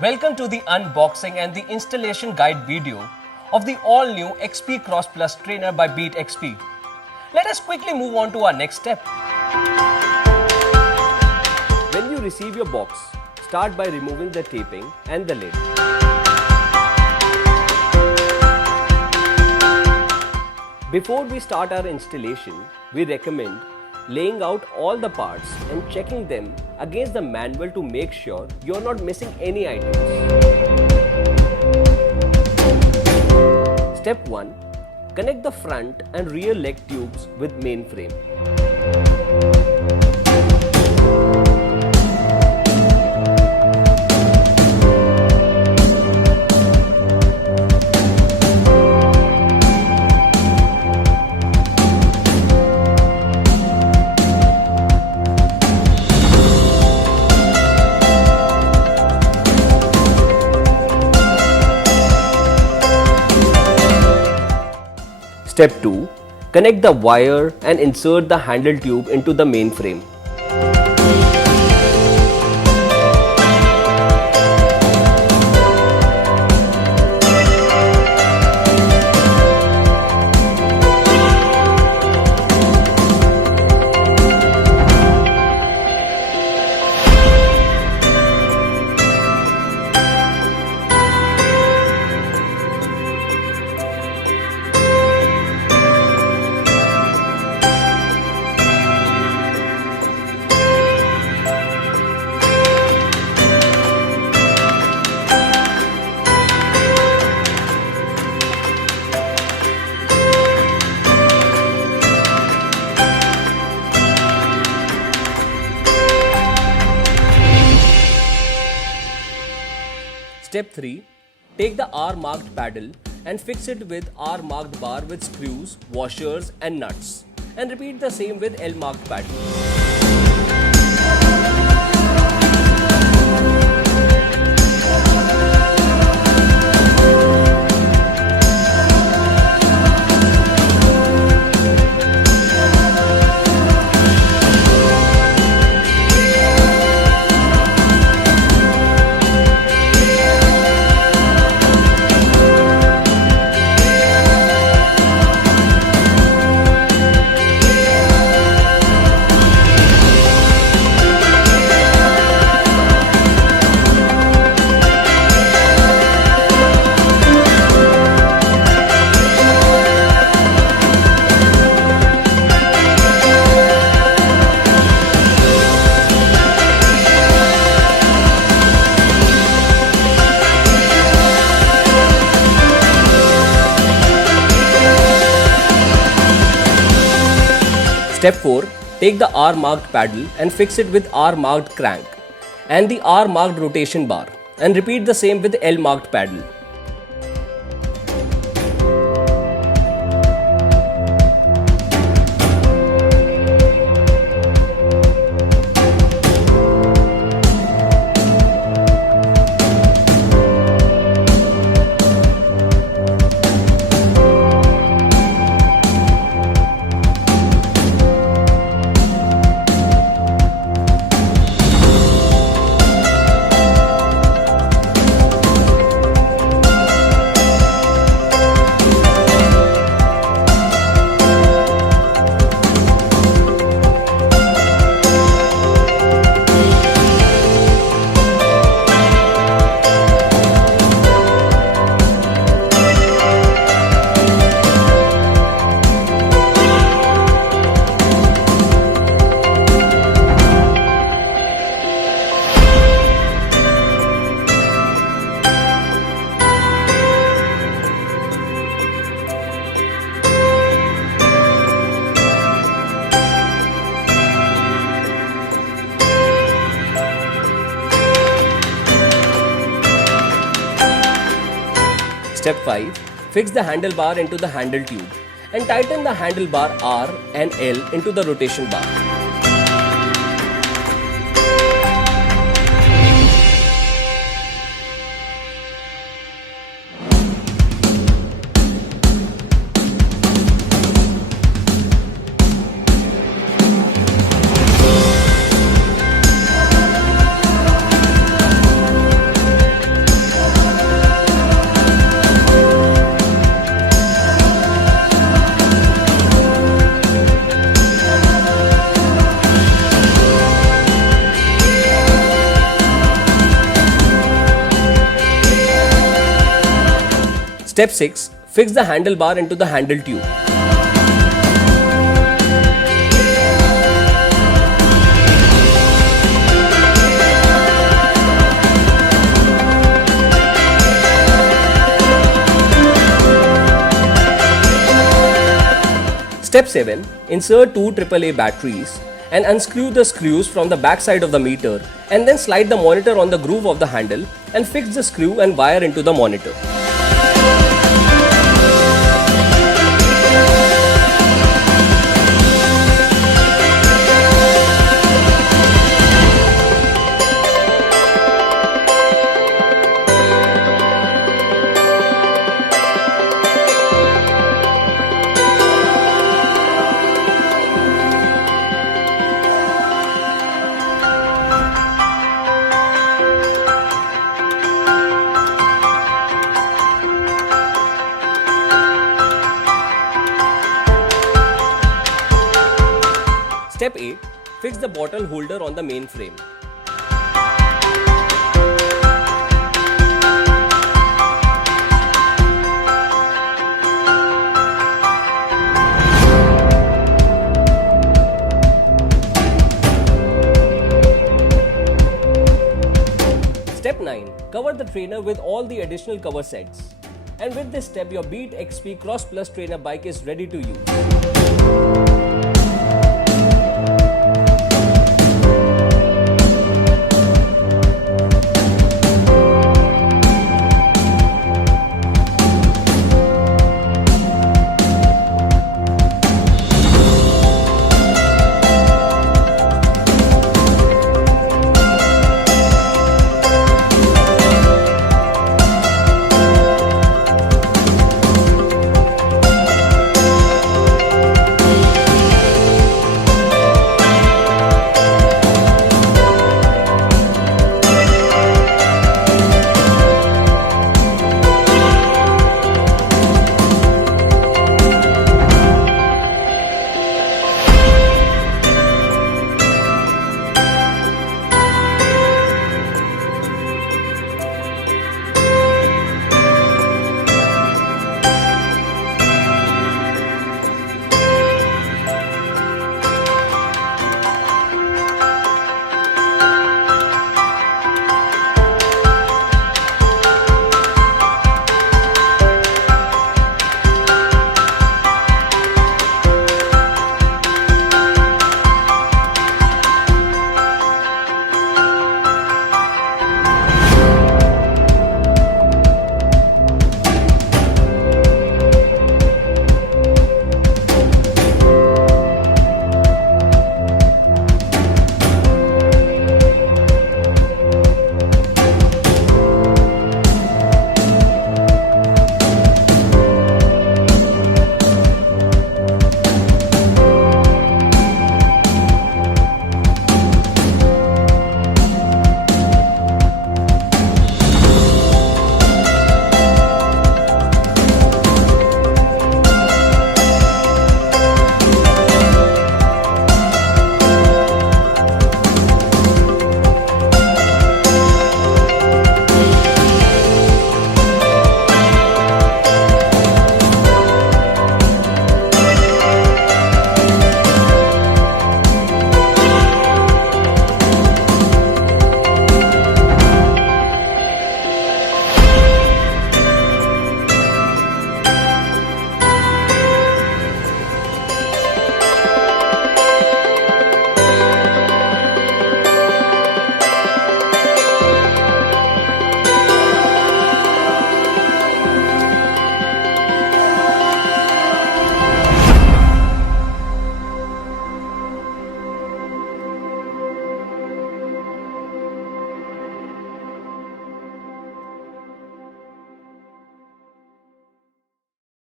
Welcome to the unboxing and the installation guide video of the all-new XPCross Plus trainer by beatXP. Let us quickly move on to our next step. When you receive your box, start by removing the taping and the lid. Before we start our installation, we recommend laying out all the parts and checking them against the manual to make sure you're not missing any items. Step 1. Connect the front and rear leg tubes with main frame. Step 2. Connect the wire and insert the handle tube into the main frame. Step 3. Take the R-marked paddle and fix it with R-marked bar with screws, washers and nuts, and repeat the same with L-marked paddle. Step 4. Take the R-marked paddle and fix it with R-marked crank and the R-marked rotation bar, and repeat the same with L-marked paddle. Step 5. Fix the handlebar into the handle tube and tighten the handlebar R and L into the rotation bar. Step 6. Fix the handlebar into the handle tube. Step 7. Insert two AAA batteries and unscrew the screws from the back side of the meter, and then slide the monitor on the groove of the handle and fix the screw and wire into the monitor. Step 8. Fix the bottle holder on the main frame. Step 9. Cover the trainer with all the additional cover sets. And with this step, your beatXP Cross Plus trainer bike is ready to use.